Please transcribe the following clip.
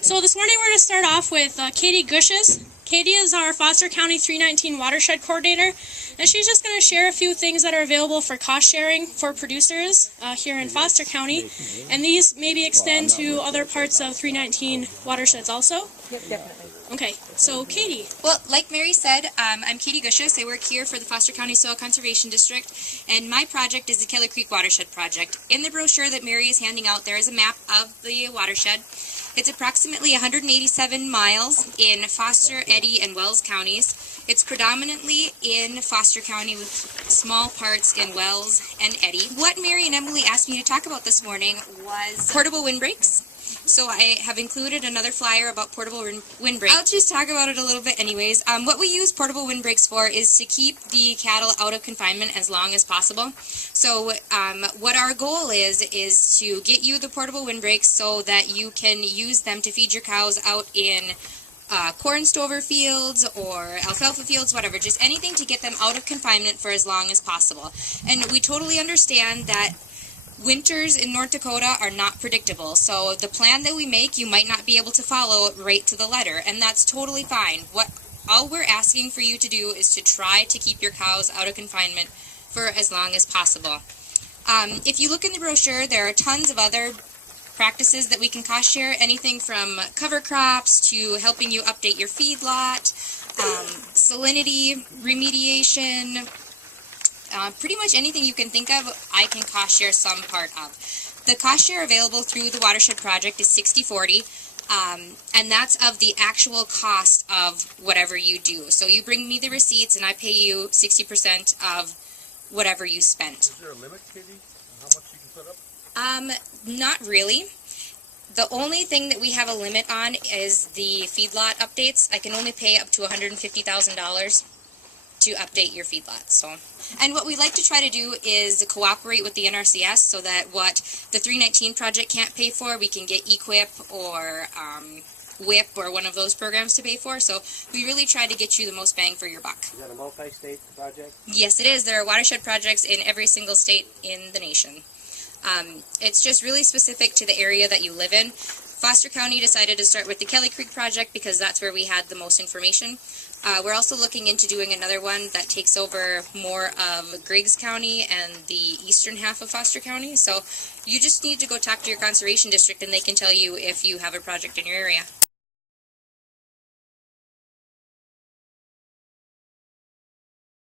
So this morning we're going to start off with Katie Gussiaas. Katie is our Foster County 319 Watershed Coordinator, and she's just going to share a few things that are available for cost sharing for producers here in Foster County, and these maybe extend to other parts of 319 watersheds also. Yep, definitely. Okay, so Katie. Well, like Mary said, I'm Katie Gussiaas. I work here for the Foster County Soil Conservation District, and my project is the Kelly Creek Watershed Project. In the brochure that Mary is handing out, there is a map of the watershed. It's approximately 187 miles in Foster, Eddy, and Wells counties. It's predominantly in Foster County with small parts in Wells and Eddy. What Mary and Emily asked me to talk about this morning was portable windbreaks. So I have included another flyer about portable windbreaks. I'll just talk about it a little bit anyways. What we use portable windbreaks for is to keep the cattle out of confinement as long as possible. So what our goal is to get you the portable windbreaks so that you can use them to feed your cows out in corn stover fields or alfalfa fields, whatever. Just anything to get them out of confinement for as long as possible. And we totally understand that winters in North Dakota are not predictable, so the plan that we make you might not be able to follow right to the letter, and that's totally fine. All we're asking for you to do is to try to keep your cows out of confinement for as long as possible. If you look in the brochure, there are tons of other practices that we can cost share, anything from cover crops to helping you update your feedlot, salinity remediation. Pretty much anything you can think of, I can cost share some part of. The cost share available through the Watershed Project is 60/40, and that's of the actual cost of whatever you do. So you bring me the receipts and I pay you 60% of whatever you spent. Is there a limit, Katie, on how much you can put up? Not really. The only thing that we have a limit on is the feedlot updates. I can only pay up to $150,000 to update your feedlot. And what we like to try to do is cooperate with the NRCS so that what the 319 project can't pay for, we can get EQIP or WIP or one of those programs to pay for. So we really try to get you the most bang for your buck. Is that a multi-state project? Yes, it is. There are watershed projects in every single state in the nation. It's just really specific to the area that you live in. Foster County decided to start with the Kelly Creek project because that's where we had the most information. We're also looking into doing another one that takes over more of Griggs County and the eastern half of Foster County. So you just need to go talk to your conservation district and they can tell you if you have a project in your area.